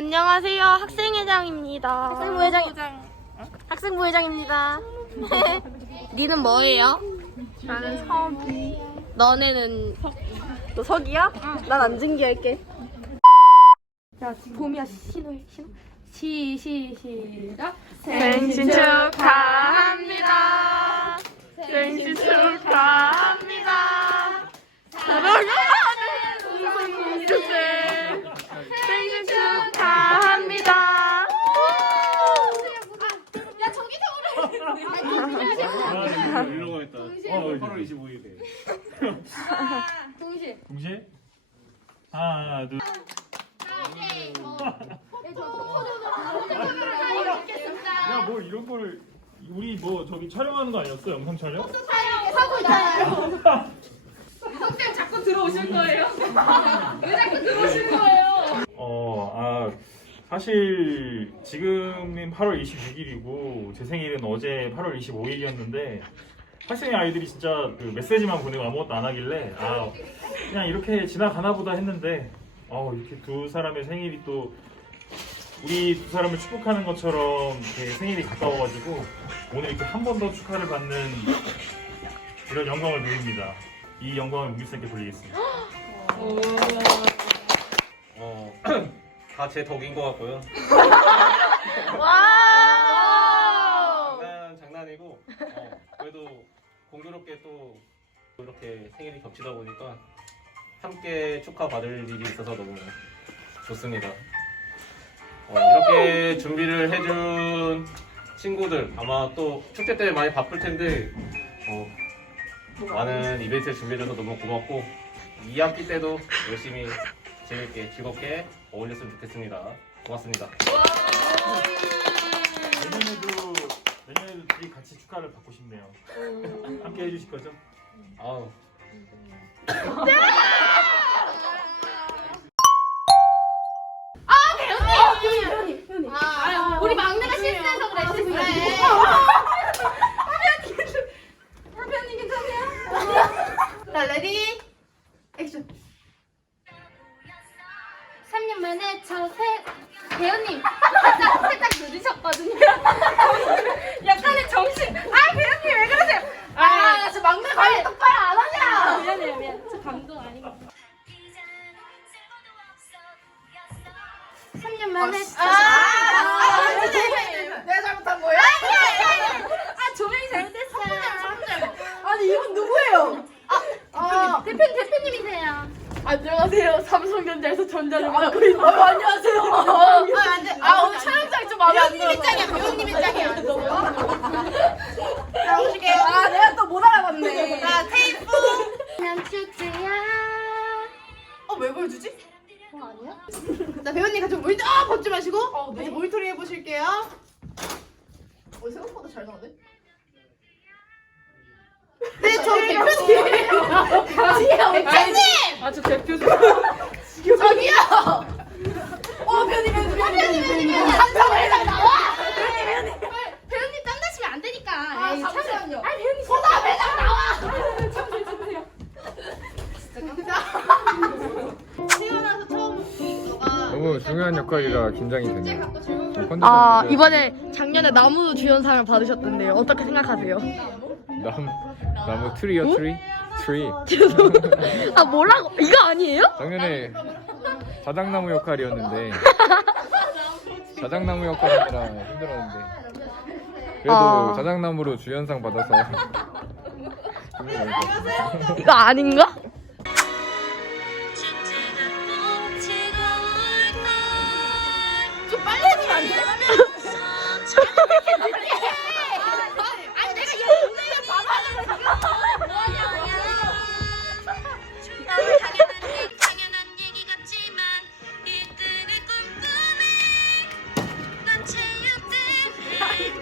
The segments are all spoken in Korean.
안녕하세요. 학생회장입니다. 학생부 회장. 학생부 회장입니다. 니는 뭐예요? 나는 서기. 너네는 너 석이야? 난 안진기 할게. 야, 봄이야, 신호해, 신호. 시, 시, 시작. 생신 축하합니다. 생신 축하합니다. 사랑하는 우승우승 생신 축하합니다. 아, 일로 가겠다. 어, 8월 25일에. 동시에. 동시에? 하나, 둘. 야, 뭐 이런 걸 우리 뭐 저기 촬영하는 거 아니었어? 영상 촬영? 하고 있잖아요. 선생님 자꾸 들어오실 거예요? 왜 자꾸 들어오실 거예요? 어, 아 사실 지금은 8월 26일이고 제 생일은 어제 8월 25일이었는데 학생의 아이들이 진짜 그 메시지만 보내고 아무것도 안 하길래 아 그냥 이렇게 지나가나 보다 했는데 어 이렇게 두 사람의 생일이 또 우리 두 사람을 축복하는 것처럼 이렇게 생일이 가까워가지고 오늘 이렇게 한 번 더 축하를 받는 이런 영광을 누립니다. 이 영광을 우기쌤께 돌리겠습니다. 어, 다 제 덕인 것 같고요. 와! 장난 장난이고 어, 그래도 공교롭게 또 이렇게 생일이 겹치다 보니까 함께 축하 받을 일이 있어서 너무 좋습니다. 어, 이렇게 준비를 해준 친구들 아마 또 축제 때 많이 바쁠 텐데 어, 많은 이벤트 준비해줘서 너무 고맙고 2학기 때도 열심히 재밌게 즐겁게 어울렸으면 좋겠습니다. 고맙습니다. 내년에도 둘이 같이 축하를 받고 싶네요. 함께 해주실 거죠? 아우. 아, 우리 막내가 실수해서 그래, 실수해. 벗지 마시고. 이제 모니터링 해보실게요. 어, 생각보다 잘 나오네. 네, 저 대표님. 대표님. 아저 대표 저기요! 어, 배우님, 배우님, 배우님, 배 너가 너무 중요한 역할이라 긴장이 되네요. 좀 컨디션 아 조절- 이번에 작년에 나무 주연상을 받으셨던데요. 어떻게 생각하세요? 나무 나무 트리요 트리 트리. 아 뭐라고? 이거 아니에요? 작년에 자작나무 역할이었는데 자작나무 역할이라 힘들었는데 그래도 아. 자작나무로 주연상 받아서. 이거 아닌가?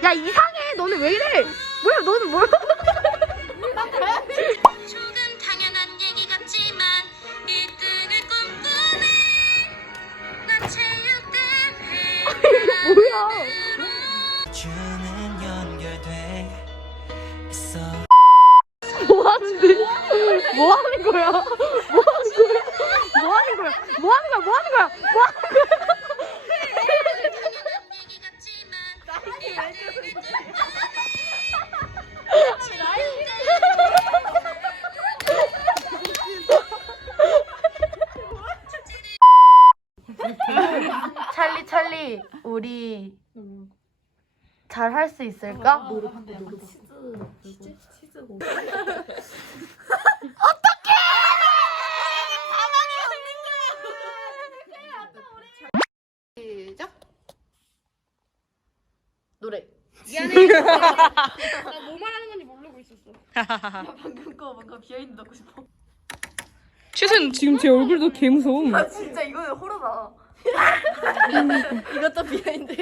야 이상해. 너는 왜 이래? 뭐야 너는 뭐야? 조금 당연한 얘기 같지만 1등을 꿈꾸네 넌 체육 대회 뭐야? 주는 연결돼 있어 뭐 하는데? 뭐 하는 거야? 뭐 잘 할 수 있을까? 시작. 노래. 나뭐 말하는 건지 모르고 있었어. 방금 거 뭔가 비하인드 넣고 싶어. 슈는 지금 제 얼굴도 개 무서움. 아 진짜 이거는 호러다. 이것도 비하인드.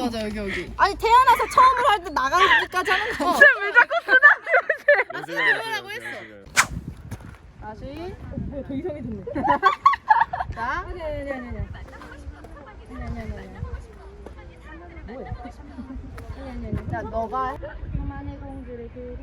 맞아 여기 여기. 아니 태어나서 처음으로 할때 나갈 때까지 하는 거. 연습하라고 했어. 다시. 야 자, 네, 네, 네, 네, 네. 네, 네, 네. 아니 아니 뭐야? 아니 아니 자, 너가. 그만의 공주를 그리.